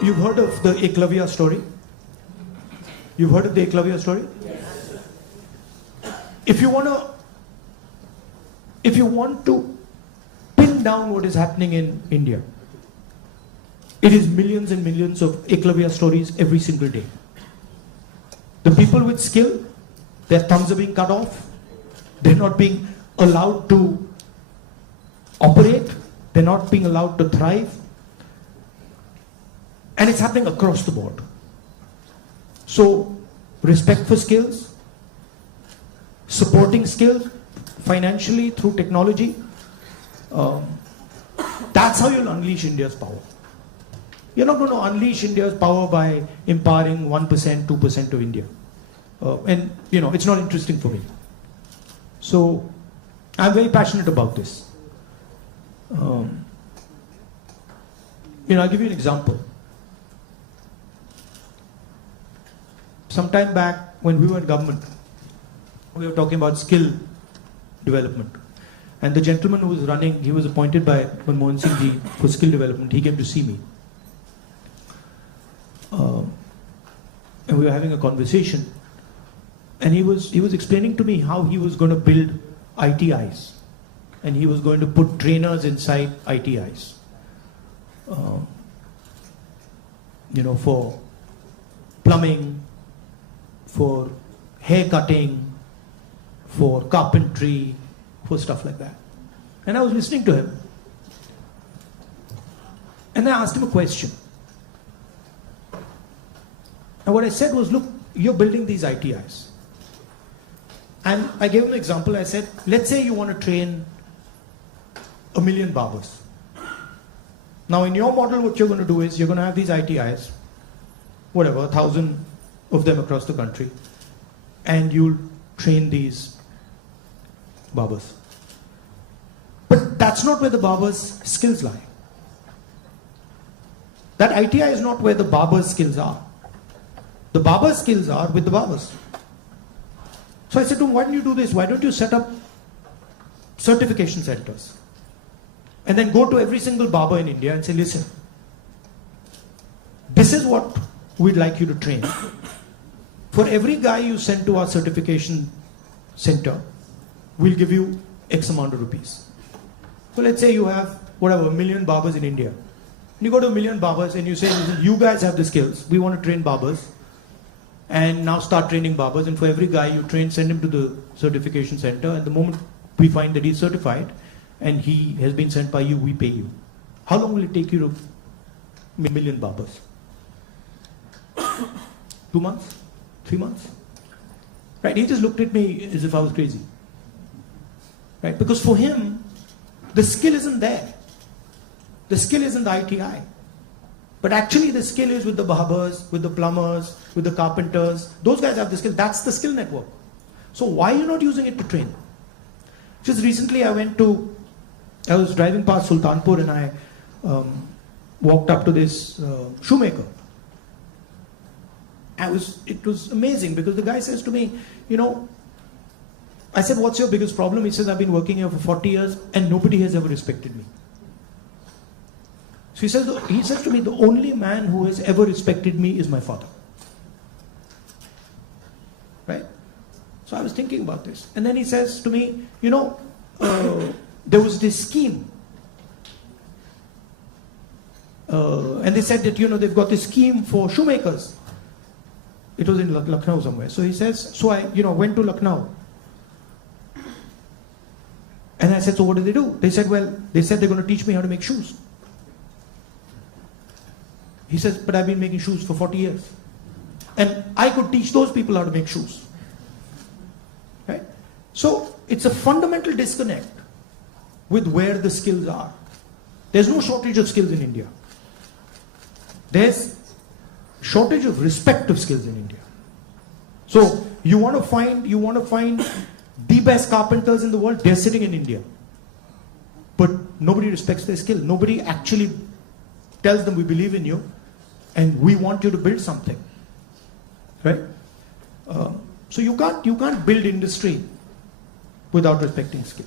You've heard of the Eklavya story? You've heard of the Eklavya story? Yes. If you want to pin down what is happening in India, it is millions and millions of Eklavya stories every single day. The people with skill, their thumbs are being cut off. They're not being allowed to operate. They're not being allowed to thrive. And it's happening across the board. So, respect for skills, supporting skills financially through technology, that's how you'll unleash India's power. You're not going to unleash India's power by empowering 1%, 2% of India. And, it's not interesting for me. So, I'm very passionate about this. I'll give you an example. Some time back, when we were in government, we were talking about skill development. And the gentleman who was running, he was appointed by Manmohan Singh Ji for skill development. He came to see me. And we were having a conversation. And he was explaining to me how he was going to build ITIs. And he was going to put trainers inside ITIs. For plumbing, for hair cutting, for carpentry, for stuff like that. And I was listening to him. And I asked him a question. And what I said was, look, you're building these ITIs. And I gave him an example. I said, let's say you want to train 1 million barbers. Now in your model, what you're going to do is, you're going to have these ITIs, 1,000 of them across the country, and you'll train these barbers. But that's not where the barbers' skills lie. That ITI is not where the barbers' skills are. The barbers' skills are with the barbers. So I said to him, why don't you do this? Why don't you set up certification centers? And then go to every single barber in India and say, listen, this is what we'd like you to train. For every guy you send to our certification center, we'll give you X amount of rupees. So let's say you have, 1 million barbers in India. And you go to 1 million barbers and you say, listen, you guys have the skills. We want to train barbers. And now start training barbers. And for every guy you train, send him to the certification center. And the moment we find that he's certified and he has been sent by you, we pay you. How long will it take you to 1 million barbers? 2 months? 3 months? Right? He just looked at me as if I was crazy. Right? Because for him, the skill isn't there. The skill isn't the ITI. But actually the skill is with the barbers, with the plumbers, with the carpenters. Those guys have the skill. That's the skill network. So why are you not using it to train? Just recently I was driving past Sultanpur and I walked up to this shoemaker. It was amazing because the guy says to me, I said, what's your biggest problem? He says, I've been working here for 40 years and nobody has ever respected me. So he says to me, the only man who has ever respected me is my father. Right? So I was thinking about this. And then he says to me, there was this scheme. And they said that, they've got this scheme for shoemakers. It was in Lucknow somewhere. So he says, so I, went to Lucknow. And I said, so what did they do? They said, they said they're going to teach me how to make shoes. He says, but I've been making shoes for 40 years. And I could teach those people how to make shoes. Right? So it's a fundamental disconnect with where the skills are. There's no shortage of skills in India. There's shortage of respect of skills in India. So you want to find the best carpenters in the world, they're sitting in India. But nobody respects their skill. Nobody actually tells them, we believe in you and we want you to build something. Right? So you can't build industry without respecting skill.